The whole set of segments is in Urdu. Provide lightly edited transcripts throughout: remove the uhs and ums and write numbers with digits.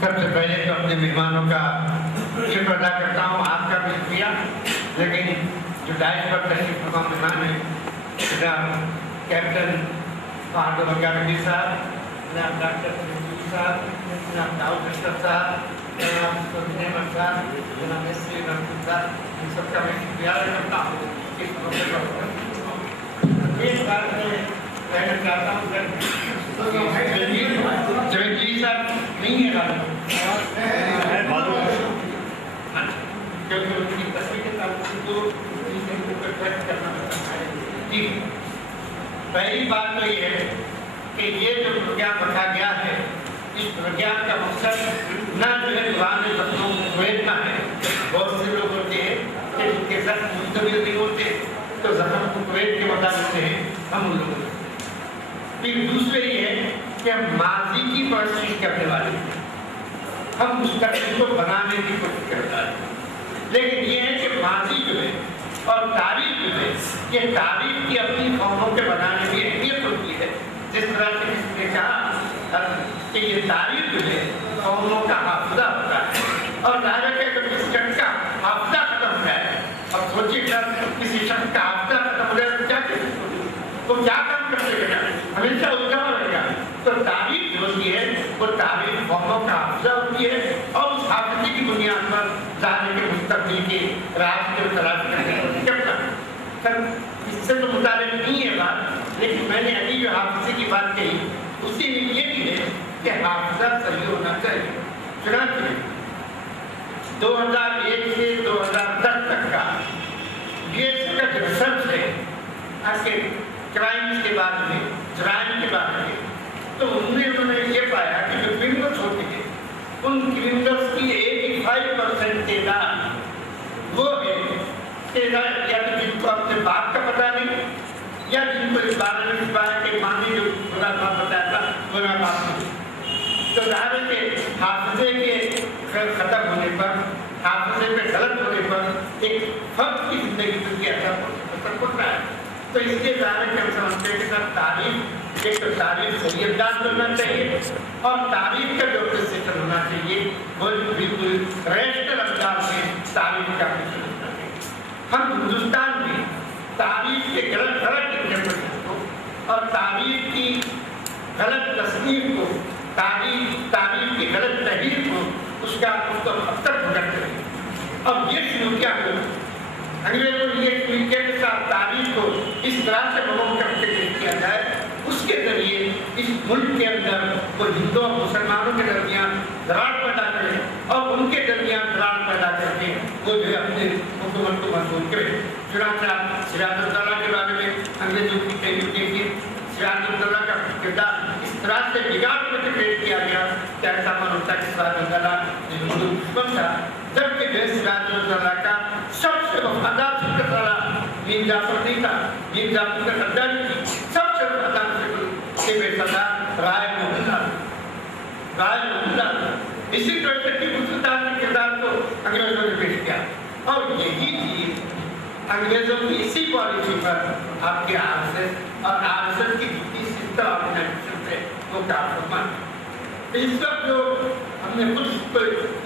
سب سے پہلے تو اپنے مہمانوں کا شکر ادا کرتا ہوں، آپ کا بھی شکریہ، لیکن جو ڈائٹ پر تشریف فرما مہمان ہیں جناب کیپٹن بہادر وغیرہ صاحب، جناب ڈاکٹر سنجیو صاحب، جناب داؤد اشرف صاحب، جناب سلطان احمد صاحب، جناب ایس سی رحمت صاحب، ان سب کا میں شکریہ ادا کرتا ہوں۔ اس موقع پر ایک بات میں کہنا چاہتا ہوں کہ جی صاحب نہیں ہے کیونکہ ان کی تصویر کے تعلق کو کرنا پڑتا ہے۔ جی پہلی بات تو یہ ہے کہ یہ جو پروگرام رکھا گیا ہے، اس پروگرام کا مقصد نہ جو ہے پرانے بچوں کو سمیٹنا ہے۔ بہت سے لوگ ہوتے ہیں کہ ان کے ساتھ مستقبل نہیں ہوتے تو زخم کو کویت کے مطابق سے ہم ان لوگوں پھر دوسرے یہ ہے کہ ہم ماضی کی پرستش کرنے والے ہیں، ہم مستقبل کو بنانے کی کوشش کرتے ہیں، لیکن یہ ہے کہ ماضی جو ہے اور تاریخ جو ہے یہ تاریخ کی اپنی قوموں کے بنانے کی اہمیت ہوتی ہے۔ جس طرح سے کسی نے کہا کہ یہ تاریخ جو ہے قوموں کا حافظہ ہوتا ہے، اور ظاہر ہے کہ کسی شخص کا حافظہ ختم ہو جائے، اب سوچیے کہ کسی شخص کا حافظہ ختم ہو جائے تو کیا کرے، تو کیا کام کر سکے گا، ہمیشہ الجھا رہے گا۔ تو تاریخ جو ہوتی ہے وہ تاریخ قوموں کا حافظہ ہوتی ہے، اور اس حافظے کی بنیاد پر ظاہر کے مستقبل کے راستے کو تلاش کرنے کی کوشش کرتا ہے۔ سر اس سے تو متعلق نہیں ہے بات، لیکن میں نے ابھی جو حافظے کی بات کہی اسی میں یہ بھی ہے کہ حافظہ صحیح ہونا چاہیے۔ چنانچہ 2001 سے 2010 تک کا BSF کا جو ریسرچ ہے آج کے کرائمز کے بارے میں، جرائم کے بارے میں، تو انہوں نے یہ پایا کہ جو کرمنلز ہوتے ہیں ان کرمنلز کی 85% تعداد وہ ہے تعداد یا تو جن کو اپنے باپ کا پتہ نہیں، یا جن کو اس بارے میں چھپایا کہ ماں نے جو خدا باپ بتایا تھا وہ میرا باپ نہیں۔ تو ظاہر ہے کہ حافظے کے ختم ہونے پر، حافظے پہ غلط ہونے پر ایک فرد کی زندگی پر یہ اثر پڑتا ہے۔ تو اس کے ظاہر ہے کہ ہم سمجھتے ہیں کہ سب تاریخ ایک تو تاریخ صحیح انداز کرنا چاہیے، اور تاریخ کا جو پروسیجر ہونا چاہیے وہ بالکل ریشنل انداز میں تاریخ کا پروسیجر ہونا چاہیے۔ ہم ہندوستان میں تاریخ کے غلط انٹرپریٹیشن کو اور تاریخ کی غلط تصنیف کو، تاریخ کی غلط تحریر کو، اس کو اب تک بھگتتے رہے۔ اب یہ شروع کیا ہو، انگریزوں نے یہ شروع کیا کہ تاریخ کو اس طرح سے منعقد کیا جائے، اس کے ذریعے اس ملک کے اندر وہ ہندو اور مسلمانوں کے درمیان دراڑ پیدا کرے، اور ان کے درمیان دراڑ پیدا کر کے وہ جو ہے اپنے حکومت کو مضبوط کرے۔ چنانچہ سراج الدولہ کے بارے میں انگریزوں کی تحریر دیکھیے، سراج الدولہ کا کردار اس طرح سے بگاڑ کر پیش کیا گیا کہ ایسا من ہوتا ہے کہ سراج الدولہ ہندو دشمن تھا، جبکہ جو سراج الدولہ کا سب سے وفادار سکھ والا میر جعفر نہیں تھا، میر جعفر کا غداری تھی، سب سے وفادار سکھ بے صدا رائے محلہ تھا۔ اسی طرح سے ٹیپو سلطان کے کردار کو انگریزوں نے پیش کیا، اور یہی چیز انگریزوں کی اسی پالیسی پر آپ کے RSS اور RSS کی جتنی سسٹر آرگنائزیشن ہے وہ کام کرنا ہے۔ اس وقت جو ہم نے خود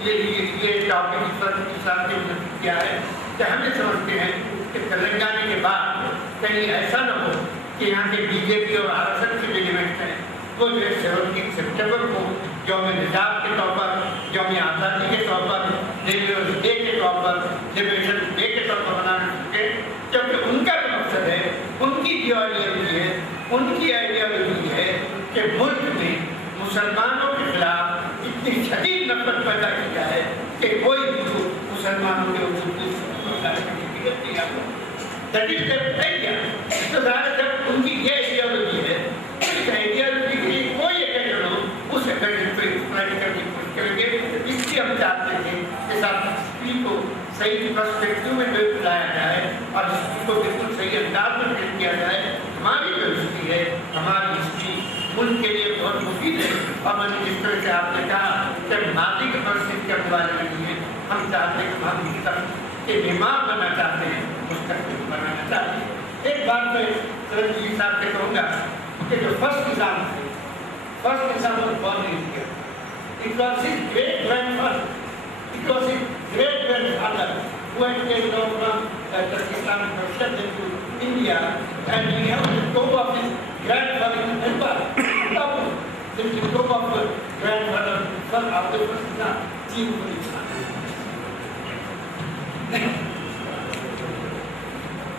یہ ٹاپک اس وقت کی ساتھ کیا ہے کہ ہم یہ سمجھتے ہیں کہ تلنگانہ کے بعد کہیں ایسا نہ ہو کہ یہاں کے BJP اور RSS کے جو ایونٹس ہیں وہ جو ہے 17 ستمبر کو یوم نجات کے طور پر، یوم آزادی کے طور پر، لبریشن ڈے کے طور پر، لبریشن ڈے کے طور پر منانے چکے، جبکہ ان کا جو مقصد ہے، ان کی جو آئیڈیالوجی ہے، ان کی آئیڈیالوجی ہے کہ ملک میں مسلمانوں کے خلاف اتنی شدید نفرت پیدا کی جائے کہ کوئی بھی مسلمانوں کے وجود کو تو ظاہر جب ان کی یہ آئیڈیالوجی ہے، اس آئیڈیالوجی کے لیے کوئی ایجنڈ ہو اس ایجنڈ کو ایکسپلائن کرنے کی کوشش کریں گے۔ اس لیے ہم چاہتے ہیں کہ صاحب ہسٹری کو صحیح پرسپیکٹو میں لایا جائے اور ہسٹری کو بالکل صحیح انداز میں پیش کیا جائے۔ ہماری جو ہسٹری ہے، ہماری ہسٹری ملک کے لیے بہت مفید ہے، اور میں نے جس طرح سے آپ نے کہا کہ ماضی کے پرسپیکٹ کرنے والے نہیں ہیں، ہم چاہتے ہیں کہ ہم اس طرح کے بیمار بننا چاہتے ہیں، مستقبل بنانا چاہتے ہیں۔ ایک بات میں سرنجیت صاحب سے کہوں گا کہ جو فرسٹ نظام ہے، فرسٹ نظام بہت نہیں کیا، It was his great-grandfather. It was his great-grandfather who had taken over from Turkestan and Persia into India, and he held the tomb of his grandfather in Nepal. This is the tomb of the grandfather, son of the first Islam, Chief Islam.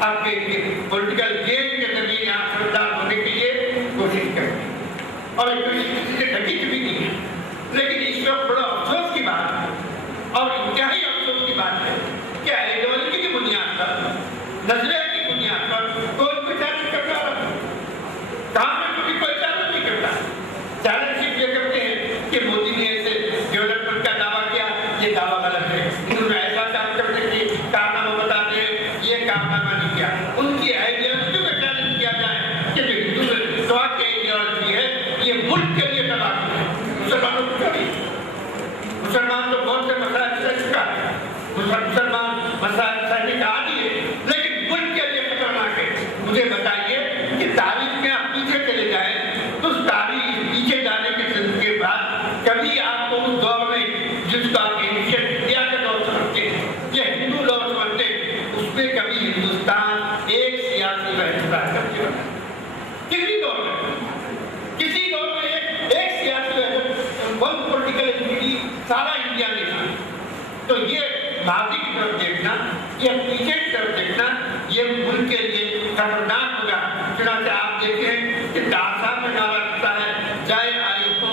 آپ کے پولیٹیکل گیم کے ذریعے یہاں سردار ہونے کے لیے کوشش کرتے ہیں اور کسی سے ڈھکی چکی نہیں ہے. لیکن اس وقت بڑا افسوس کی بات ہے اور انتہائی افسوس کی بات ہے کہ آئیڈیالوجی کی بنیاد پر, نظریے کی بنیاد پر کوئی پرچار نہیں کرتا رہا. کام میں کبھی کوئی چارج نہیں کرتا. چیلنج صرف یہ کرتے ہیں کہ مودی نے ایسے ڈیولپمنٹ کا دعویٰ کیا, یہ دعویٰ غلط ہے. انہوں نے ایسا کام کرنے کی کارنامہ بتاتے ہیں, یہ کارنامہ نہیں کیا. ان کی آئیڈیالوجی میں چیلنج کیا جائے کہ جو ہندو کی آئیڈیالوجی ہے یہ ملک کے لیے تباہ ہے. مسلمانوں کو کبھی مسلمان تو بہت سے مسائل سے چکا ہے, مسلمان مسائل سہنے کا عادی ہے, لیکن ملک کے لیے خطرناک ہے. مجھے بتائیے کہ تاریخ میں آپ پیچھے چلے جائیں تو اس تاریخ پیچھے جانے کے بعد کبھی آپ کو اس دور میں جس کا آپ انیشیٹ انڈیا کے دور سمجھتے ہیں یا ہندو دور سمجھتے ہیں, اس میں کبھی ہندوستان ایک سیاسی فیصلہ کر کے بنا. کسی دور میں ایک سیاسی ون پولیٹیکل اینٹی سارا انڈیا نے تھا. تو یہ ماضی کی طرف دیکھنا, یہ پیچھے کی طرف دیکھنا, یہ ملک کے لیے خطرناک ہوگا. چنانچہ آپ دیکھیں کہ داسا میں نعرہ لگتا ہے جائے آئی ہو,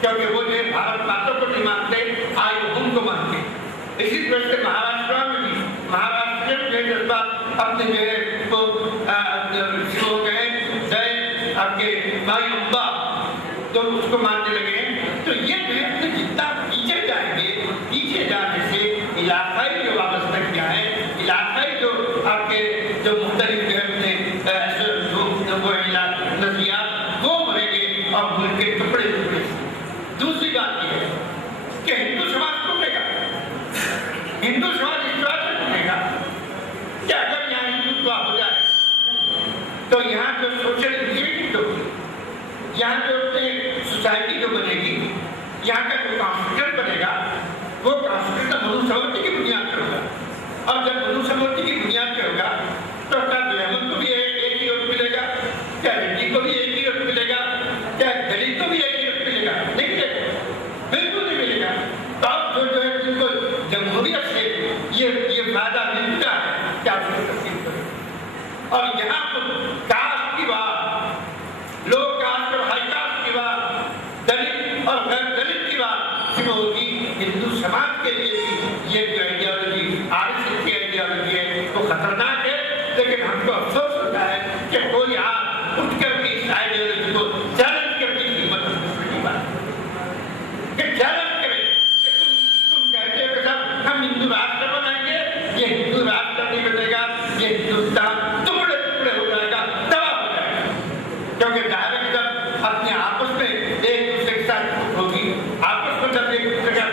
کیونکہ وہ جو ہے بھارت ماتوں کو نہیں مانتے, آئی ہوم کو مانتے. اسی طرح سے مہاراشٹر میں بھی مہاراشٹر کے جذبات اپنے جو ہے وہ شروع ہو گئے, جائے آپ کے مائی امبا تو اس کو ماننے لگے ہیں. تو یہ جو ہے جتنا پیچھے جائیں گے, پیچھے جانے سے علاقائی جو وابستہ کیا ہے, علاقائی جو آپ کے جو مختلف جو ہے نظریات وہ بڑھیں گے اور ملک کے ٹکڑے ٹکڑے. دوسری بات یہ ہے کہ ہندو سماج ٹوٹے گا. ہندو سماج اس طرح سے ٹوٹے گا کہ اگر یہاں ہندوتوا ہو جائے تو یہاں جو سوشل انکلوزیوٹی ہوگی, یہاں جو سوسائٹی جو بنے گی, یہاں کا جو کانسٹیٹیوشن بنے گا وہ کانسٹیٹیوشن منوسمرتی کی بنیاد پر ہوگا. اور جب منوسمرتی کی بنیاد پر ہوگا تو کیا بہمن کو بھی ایک ہی ووٹ ملے گا, کیا ریڈی کو بھی ایک ہی ووٹ ملے گا, کیا دلت کو بھی ایک ہی ووٹ ملے گا؟ نہیں ملے گا, بالکل نہیں ملے گا. تو اب جو ہے جن کو جمہوریت سے یہ فائدہ ملتا ہے کیا اس کو تسلیم کرے. اور یہاں پر کاسٹ کی بات, لو کاسٹ اور ہائی کاسٹ کی بات, دلت اور غیر دلت کی بات شروع ہوگی. ہندو سماج کے لیے بھی یہ جو آئیڈیالوجی RSS کی آئیڈیالوجی ہے وہ خطرناک ہے. لیکن ہم کو افسوس ہوتا ہے کہ کوئی آپ اٹھ کر کے اس آئیڈیالوجی کو چیلنج کرنے کی ہمت نہیں بات کہ چیلنج کرے کہ تم کہتے ہو کہ صاحب ہم ہندو راشٹر بنائیں گے, یہ ہندو راشٹر نہیں بنے گا, یہ ہندوستان ٹکڑے ٹکڑے ہو جائے گا, تباہ ہو جائے گا. کیونکہ ظاہر ہے جب اپنے آپس میں ایک دوسرے کے ساتھ ہوگی, آپس میں جب ایک دوسرے کا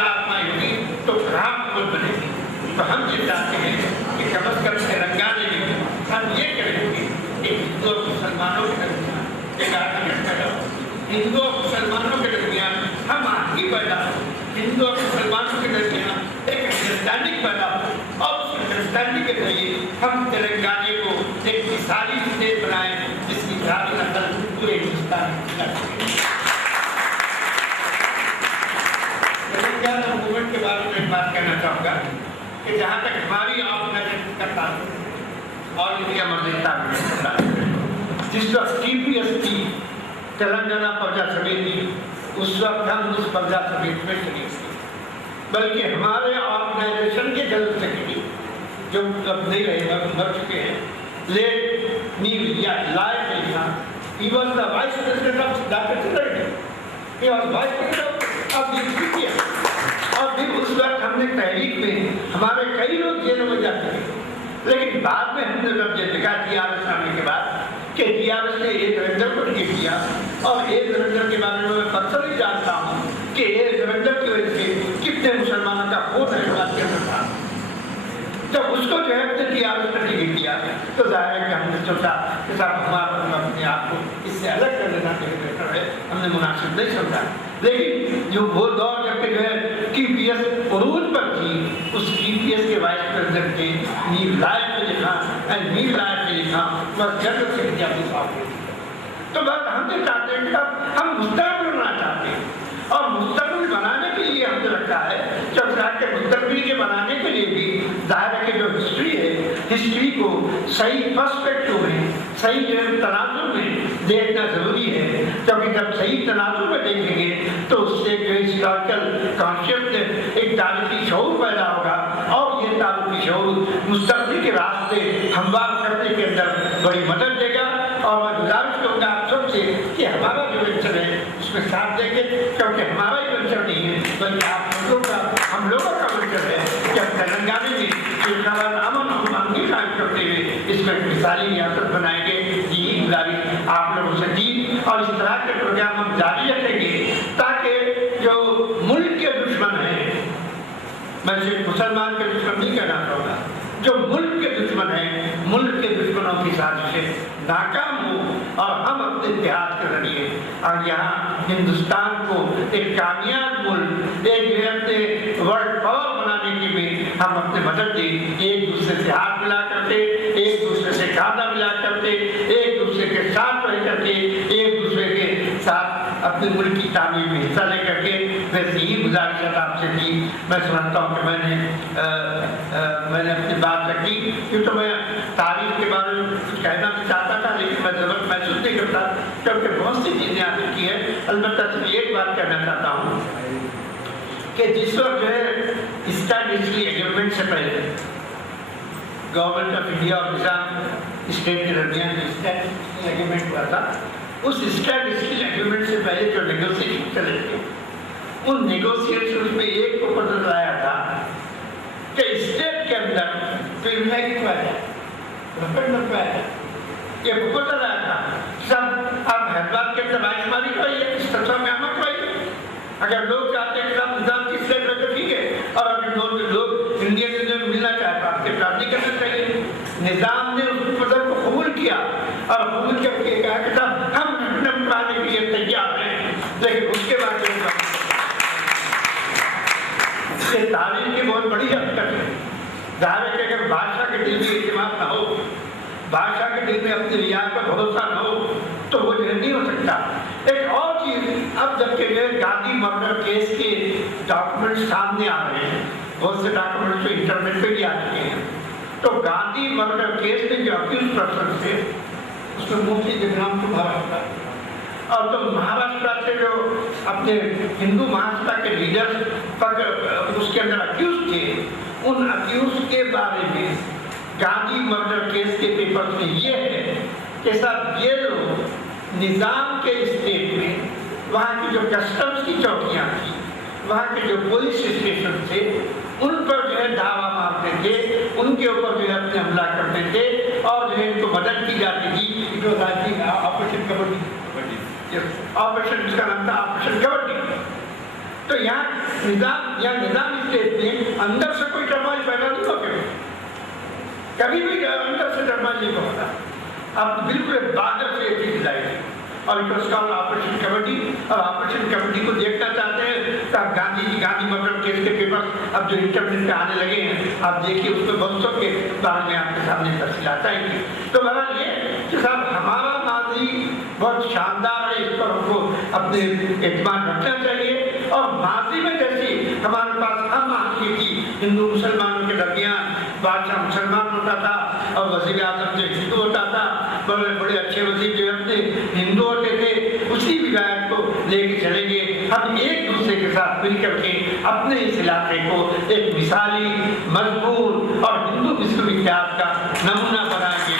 آزمائی ہوگی تو رام کو بنے گی. تو ہم یہ چاہتے ہیں کہ کم از کم تلنگانے میں ہم یہ کریں گے کہ ہندو اور مسلمانوں کے درمیان ایک آرگومنٹ پیدا ہو, ہندو اور مسلمانوں کے درمیان ہم آہنگی پیدا ہو, ہندو اور مسلمانوں کے درمیان ایک انڈرسٹینڈنگ پیدا ہو, اور اس انڈرسٹینڈنگ کے ذریعے ہم تلنگانے کو ایک مثالی اسٹیٹ بنائیں جس کی ذاتی نقل پورے ہندوستان میں کر سکیں. تلنگانہ موومنٹ کے بارے میں ایک بات کہنا چاہوں گا کہ جہاں تک ہماری آرگنائزیشن کا تعلق اور انڈیا مرکز کا تعلق, جس وقت TPS کی تلنگانہ پرجا سمیتی اس وقت ہم اس پرجا سمیت میں شریک تھے, بلکہ ہمارے آرگنائزیشن کے جنرل سیکرٹری جو اب نہیں رہے مر چکے ہیں, لیٹ نیو لائف Ali Khan, he was the vice president of Dr. Chittorjee, he was vice president of the PPS. اور پھر اس وقت ہم نے تحریک میں ہمارے کئی لوگ جیلوں میں جاتے تھے, لیکن بعد میں ہم نے جب یہ دیکھا TRS آنے کے بعد کہ TRS نے ایک رنجر کو ٹکٹ دیا, اور ایک رنجر کے بارے میں پرسنلی جانتا ہوں کہ ایک رنجر کی وجہ سے کتنے مسلمانوں کا خون احساس کیا تھا. جب اس کو جو ہے TRS نے ٹکٹ دیا تو ظاہر ہے کہ ہم نے سوچا کہ صاحب ہمارا اپنے آپ کو اس سے الگ کر لینا بہتر ہے, ہم نے مناسب نہیں سمجھا. لیکن جو وہ دور جب کہ جو ہے TPS عروج پر تھی, اس TPS کے وائس پریزیڈنٹ تھے نیو لائف علی خان, نیو لائف علی خان بس جنرل سیکرٹری اپنے صاحب. تو بس ہم یہ چاہتے ہیں کہ ہم مستقبل بنانا چاہتے ہیں, اور مستقبل بنانے کے لیے ہمیں لگتا ہے کہ کے مستقبل کے بنانے کے لیے بھی ظاہر ہے کہ جو ہسٹری ہے ہسٹری کو صحیح پرسپیکٹو میں، صحیح تناظر میں دیکھنا ضروری ہے، کیونکہ جب صحیح تناظر میں دیکھیں گے تو اس سے جو ہسٹوریکل کانشیسنس، ایک تاریخی شعور پیدا ہوگا، اور یہ تاریخی شعور مستقبل کے راستے ہموار کرنے کے اندر بڑی مدد دے گا۔ اور میں گزارش کروں گا آپ سب سے کہ ہمارا جو وینچر ہے اس میں ساتھ دیں گے، کیونکہ ہمارا ہی وینچر نہیں ہے بلکہ آپ لوگوں کا، ہم لوگوں کا وینچر ہے کہ ہم تلنگانہ میں امن و امنگی قائم کرتے ہوئے اس کو ایک مثالی ریاست بنائیں گے۔ یہی گزارش آپ لوگوں سے دی، اور اس طرح کے پروگرام ہم جاری رکھیں گے تاکہ جو ملک کے دشمن ہیں، میں صرف مسلمان کے دشمن نہیں کہنا چاہوں گا، جو ملک کے دشمن ہیں، ملک کے دشمنوں کی سازشیں ناکام ہو، اور ہم اپنے اتحاد کے ذریعے اور یہاں ہندوستان کو ایک کامیاب ملک، ایک اپنے ورلڈ پاور بنانے کی بھی ہم اپنے مدد دیں، ایک دوسرے سے ہاتھ ملا کرتے، ایک دوسرے سے کاندھا ملا کرتے، ایک دوسرے کے ساتھ رہ کرتے، ایک دوسرے کے ساتھ اپنے ملک کی تعمیر میں حصہ لے کر کے۔ ویسے ہی گزارشات آپ سے کی، میں سمجھتا ہوں کہ میں نے اپنی بات رکھی، کیونکہ میں تاریخ کے بارے میں کچھ کہنا بھی چاہتا تھا، لیکن میں ضرورت محسوس نہیں کرتا کیونکہ بہت سی چیزیں آپ کی ہیں۔ البتہ صرف ایک بات کہنا چاہتا ہوں کہ جس وقت جو ہے اسٹیٹ ہسٹری ایگریمنٹ سے پہلے گورنمنٹ آف انڈیا اور نظام اسٹیٹ کے درمیان جو اسٹیٹ ہسٹری ایگریمنٹ ہوا تھا، اس اسٹیٹ ہسٹری ایگریمنٹ سے پہلے جو نیگوسیشن چلے تھے، ان نیگوسیشن میں ایک پروپوزل آیا تھا کہ اسٹیٹ کے اندر یہ پروپوزل آیا تھا سب آپ حیدرآباد کے اندر رائے شماری کرائیے، اس طرح میں عمل کرائیے، اگر لوگ چاہتے ہیں کہ آپ نظام کی اسٹیٹ میں تو ٹھیک ہے، اور اگر لوگ انڈین یونین ملنا چاہتے آپ کے ساتھ نہیں کرنا چاہیے۔ نظام نے اس پروپوزل کو قبول کیا اور قبول کر کے کہا کہ صاحب ہم پڑھانے کے لیے تیار ہیں، لیکن اس کے بعد یہ تعلیم کی بہت بڑی حد تک ہے۔ ظاہر ہے کہ اگر بادشاہ کے دل میں اعتماد نہ ہو، بادشاہ کے دل میں اپنی ریاست پر بھروسہ نہ ہو تو وہ جو نہیں ہو سکتا۔ ایک اور چیز، اب جب کہ گاندھی مرڈر کیس کے ڈاکومنٹ سامنے آ رہے ہیں، بہت سے ڈاکومنٹ تو انٹرنیٹ پہ بھی آ چکے ہیں، تو گاندھی مرڈر کیس میں جو اکیوز پرسن تھے اس میں موسٹلی جگرام ٹو مہاراشٹر، اور تو مہاراشٹر سے جو اپنے ہندو مہاشٹر کے لیڈرز پر اس کے اندر اکیوز تھے، ان اکیوز کے بارے میں گاندھی مرڈر کیس کے پیپر میں یہ ہے کہ صاحب یہ لوگ نظام کے اسٹیٹ میں وہاں کی جو کسٹمز کی چوکیاں تھیں، وہاں کے جو پولیس اسٹیشن تھے، ان پر جو ہے دھاوا مارتے تھے، ان کے اوپر جو ہے اپنے حملہ کرتے تھے، اور جو ہے ان کو مدد کی جاتی تھی۔ جو آپریشن کبڈی، آپریشن اس کا نام تھا آپریشن کبڈی۔ تو یہاں نظام اسٹیٹ میں اندر سے کوئی ٹرمائل پیدا نہیں ہو گیا، کبھی بھی اندر سے ٹرمائل نہیں ہوتا، اب بالکل باہر سے یہ چیز لائے گی، اور اس کا آپریشن کبڈی، اور آپریشن کبڈی کو دیکھنا چاہتے ہیں تو اب گاندھی مرڈر کیس کے پیپر اب جو انٹرنیٹ پہ آنے لگے ہیں، آپ دیکھیے اس میں بہت سب کے بارے میں آپ کے سامنے تفصیلات آئیں گی۔ تو بہرحال یہ کہ صاحب ہمارا ماضی بہت شاندار ہے، اس پر ہم کو اپنے اعتماد رکھنا چاہیے، اور ماضی میں جیسی ہمارے پاس ہم آہنگی تھی ہندو مسلمانوں کے درمیان، بادشاہ مسلمان ہوتا تھا اور وزیر اعظم جو ہندو ہوتا تھا، بڑے بڑے اچھے وزیر جو اپنے ہندو ہوتے تھے، اسی روایت کو لے کے چلیں گے۔ ہم ایک دوسرے کے ساتھ مل کر کے اپنے اس علاقے کو ایک مثالی، مضبوط اور ہندو مسلم اتحاد کا نمونہ بنائیں گے۔